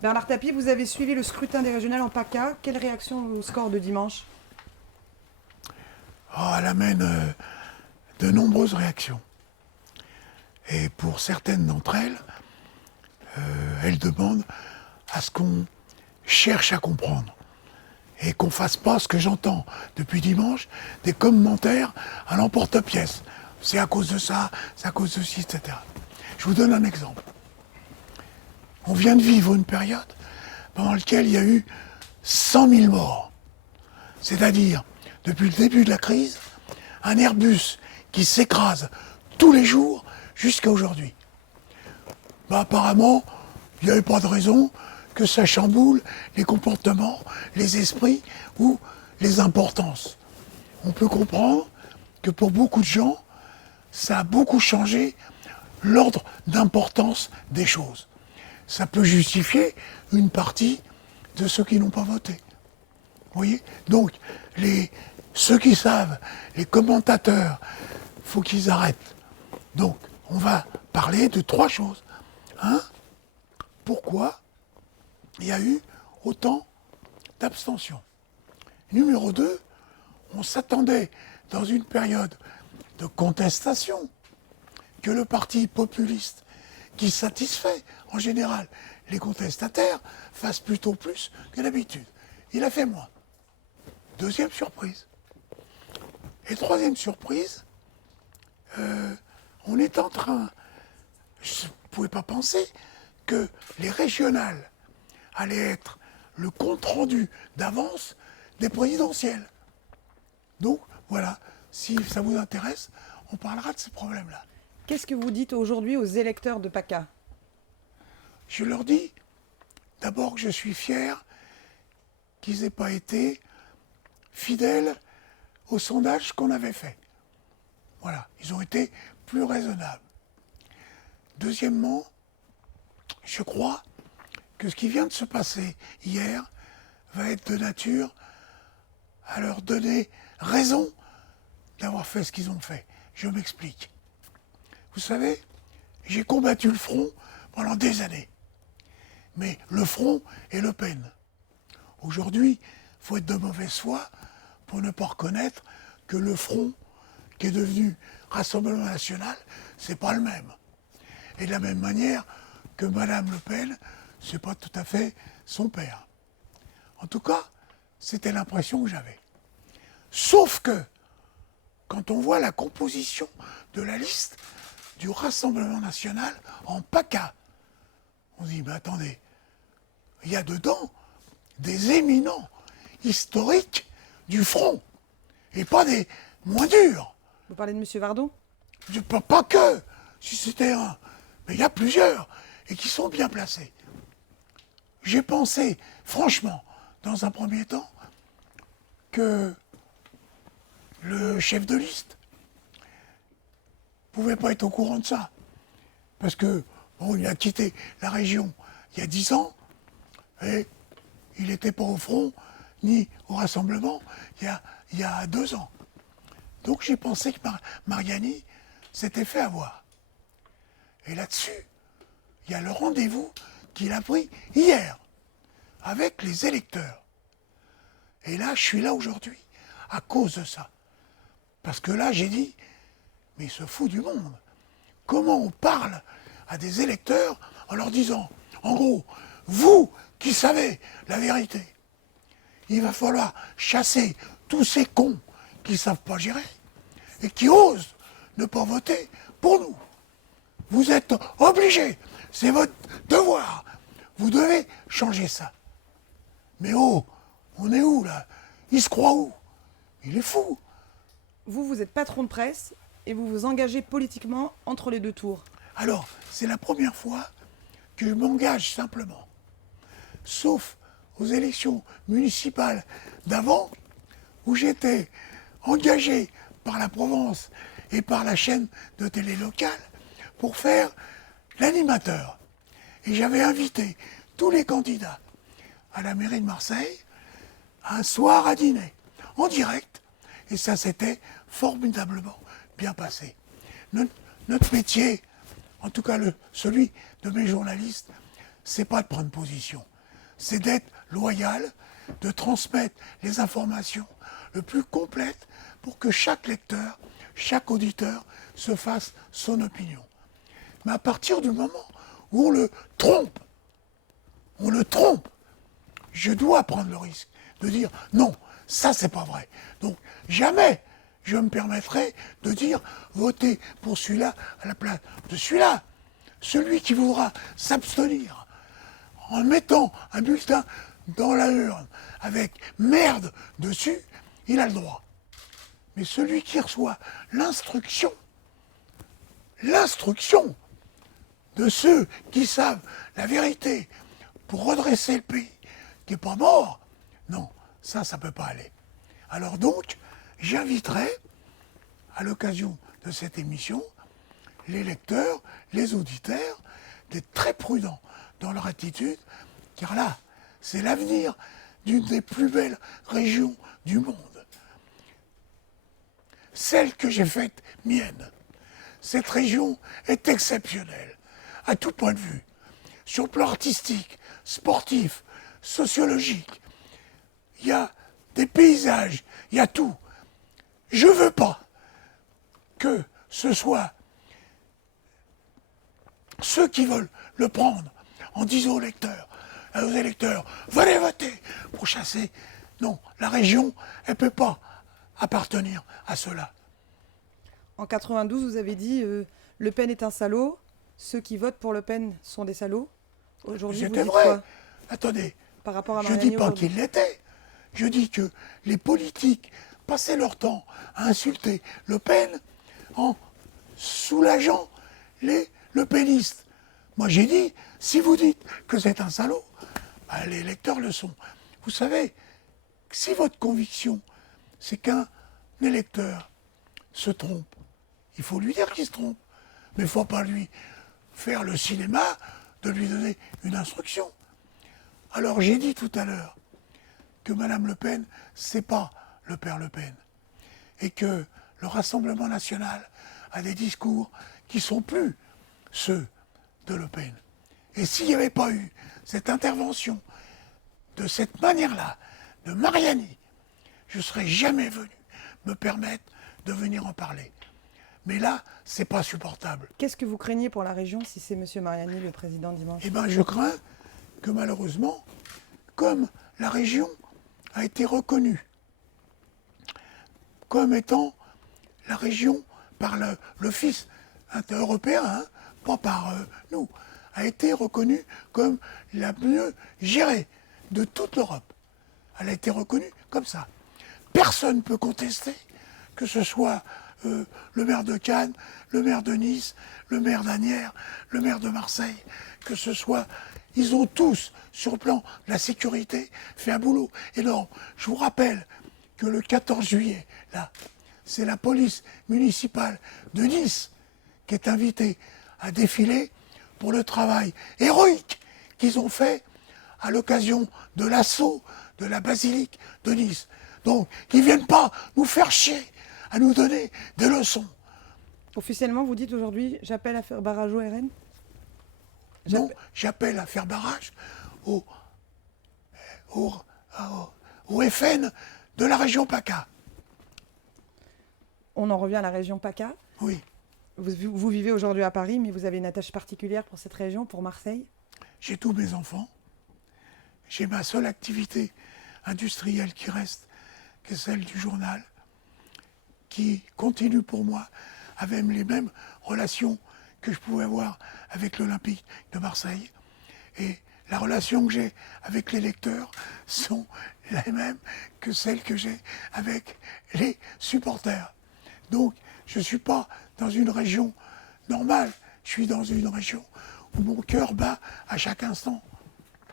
Bernard Tapie, vous avez suivi le scrutin des régionales en PACA. Quelle réaction au score de dimanche? Oh, elle amène de nombreuses réactions. Et pour certaines d'entre elles, elle demande à ce qu'on cherche à comprendre. Et qu'on ne fasse pas ce que j'entends depuis dimanche, des commentaires à l'emporte-pièce. C'est à cause de ça, c'est à cause de ci, etc. Je vous donne un exemple. On vient de vivre une période pendant laquelle il y a eu 100 000 morts. C'est-à-dire, depuis le début de la crise, un Airbus qui s'écrase tous les jours jusqu'à aujourd'hui. Apparemment, il n'y avait pas de raison que ça chamboule les comportements, les esprits ou les importances. On peut comprendre que pour beaucoup de gens, ça a beaucoup changé l'ordre d'importance des choses. Ça peut justifier une partie de ceux qui n'ont pas voté. Vous voyez? Donc, ceux qui savent, les commentateurs, il faut qu'ils arrêtent. Donc, on va parler de trois choses. Pourquoi il y a eu autant d'abstention? Numéro 2, on s'attendait dans une période de contestation que le parti populiste, qui satisfait en général les contestataires, fasse plutôt plus que d'habitude. Il a fait moins. Deuxième surprise. Et troisième surprise, on est en train, je ne pouvais pas penser que les régionales allaient être le compte-rendu d'avance des présidentielles. Donc voilà, si ça vous intéresse, on parlera de ces problèmes-là. Qu'est-ce que vous dites aujourd'hui aux électeurs de PACA? Je leur dis d'abord que je suis fier qu'ils n'aient pas été fidèles au sondage qu'on avait fait. Voilà, ils ont été plus raisonnables. Deuxièmement, je crois que ce qui vient de se passer hier va être de nature à leur donner raison d'avoir fait ce qu'ils ont fait. Je m'explique. Vous savez, j'ai combattu le front pendant des années. Mais le front et Le Pen. Aujourd'hui, il faut être de mauvaise foi pour ne pas reconnaître que le front qui est devenu Rassemblement National, c'est pas le même. Et de la même manière que Madame Le Pen, c'est pas tout à fait son père. En tout cas, c'était l'impression que j'avais. Sauf que, quand on voit la composition de la liste du Rassemblement National en PACA, on se dit, mais attendez, il y a dedans des éminents historiques du front, et pas des moins durs. Vous parlez de M. Vardon? Pas que, si c'était un, mais il y a plusieurs, et qui sont bien placés. J'ai pensé, franchement, dans un premier temps, que le chef de liste pouvait pas être au courant de ça. Parce que, bon, il a quitté la région il y a 10 ans, et il n'était pas au front, ni au rassemblement, il y a 2 ans. Donc j'ai pensé que Mariani s'était fait avoir. Et là-dessus, il y a le rendez-vous qu'il a pris hier, avec les électeurs. Et là, je suis là aujourd'hui, à cause de ça. Parce que là, j'ai dit, mais il se fout du monde. Comment on parle à des électeurs en leur disant, en gros, vous qui savez la vérité, il va falloir chasser tous ces cons qui ne savent pas gérer et qui osent ne pas voter pour nous. Vous êtes obligés, c'est votre devoir. Vous devez changer ça. Mais oh, on est où là? Il se croit où? Il est fou. Vous, vous êtes patron de presse et vous vous engagez politiquement entre les deux tours. Alors, c'est la première fois que je m'engage simplement. Sauf aux élections municipales d'avant, où j'étais engagé par la Provence et par la chaîne de télé locale pour faire l'animateur. Et j'avais invité tous les candidats à la mairie de Marseille un soir à dîner, en direct, et ça s'était formidablement bien passé. Notre métier, en tout cas celui de mes journalistes, c'est pas de prendre position, c'est d'être loyal, de transmettre les informations le plus complètes pour que chaque lecteur, chaque auditeur se fasse son opinion. Mais à partir du moment où on le trompe, je dois prendre le risque de dire non, ça c'est pas vrai. Donc jamais je me permettrai de dire votez pour celui-là à la place de celui-là. Celui qui voudra s'abstenir en mettant un bulletin dans la urne avec merde dessus, il a le droit. Mais celui qui reçoit l'instruction de ceux qui savent la vérité pour redresser le pays, qui n'est pas mort, non, ça ne peut pas aller. Alors donc, j'inviterai, à l'occasion de cette émission, les lecteurs, les auditeurs, d'être très prudents dans leur attitude, car là, c'est l'avenir d'une des plus belles régions du monde. Celle que j'ai faite mienne. Cette région est exceptionnelle, à tout point de vue, sur le plan artistique, sportif, sociologique. Il y a des paysages, il y a tout. Je ne veux pas que ce soit ceux qui veulent le prendre en disant aux électeurs, venez voter pour chasser. Non, la région, elle ne peut pas appartenir à cela. En 92, vous avez dit Le Pen est un salaud, ceux qui votent pour Le Pen sont des salauds. Aujourd'hui, vous C'était dites vrai. quoi Attendez, par rapport à je ne Mariani dis pas aujourd'hui qu'ils l'étaient. Je dis que les politiques passaient leur temps à insulter Le Pen en soulageant les lepénistes. Moi j'ai dit, si vous dites que c'est un salaud, ben, les électeurs le sont. Vous savez, si votre conviction, c'est qu'un électeur se trompe, il faut lui dire qu'il se trompe. Mais il ne faut pas lui faire le cinéma de lui donner une instruction. Alors j'ai dit tout à l'heure que Mme Le Pen, c'est pas le père Le Pen. Et que le Rassemblement national a des discours qui sont plus ceux de Le Pen. Et s'il n'y avait pas eu cette intervention de cette manière-là, de Mariani, je ne serais jamais venu me permettre de venir en parler. Mais là, c'est pas supportable. Qu'est-ce que vous craignez pour la région si c'est M. Mariani le président dimanche? Eh bien, je crains que malheureusement, comme la région a été reconnue comme étant la région par l'Office européen, hein, pas par nous, a été reconnue comme la mieux gérée de toute l'Europe. Elle a été reconnue comme ça. Personne ne peut contester, que ce soit le maire de Cannes, le maire de Nice, le maire d'Asnières, le maire de Marseille, que ce soit, ils ont tous, sur le plan de la sécurité, fait un boulot énorme. Je vous rappelle que le 14 juillet, là, c'est la police municipale de Nice qui est invitée à défiler pour le travail héroïque qu'ils ont fait à l'occasion de l'assaut de la basilique de Nice. Donc, qu'ils ne viennent pas nous faire chier à nous donner des leçons. Officiellement, vous dites aujourd'hui, j'appelle à faire barrage au RN? Non, j'appelle à faire barrage au FN de la région PACA. On en revient à la région PACA. Oui. Vous vivez aujourd'hui à Paris, mais vous avez une attache particulière pour cette région, pour Marseille? J'ai tous mes enfants. J'ai ma seule activité industrielle qui reste, qui est celle du journal, qui continue pour moi avec les mêmes relations que je pouvais avoir avec l'Olympique de Marseille. Et la relation que j'ai avec les lecteurs sont les mêmes que celles que j'ai avec les supporters. Donc, je ne suis pas dans une région normale, je suis dans une région où mon cœur bat à chaque instant.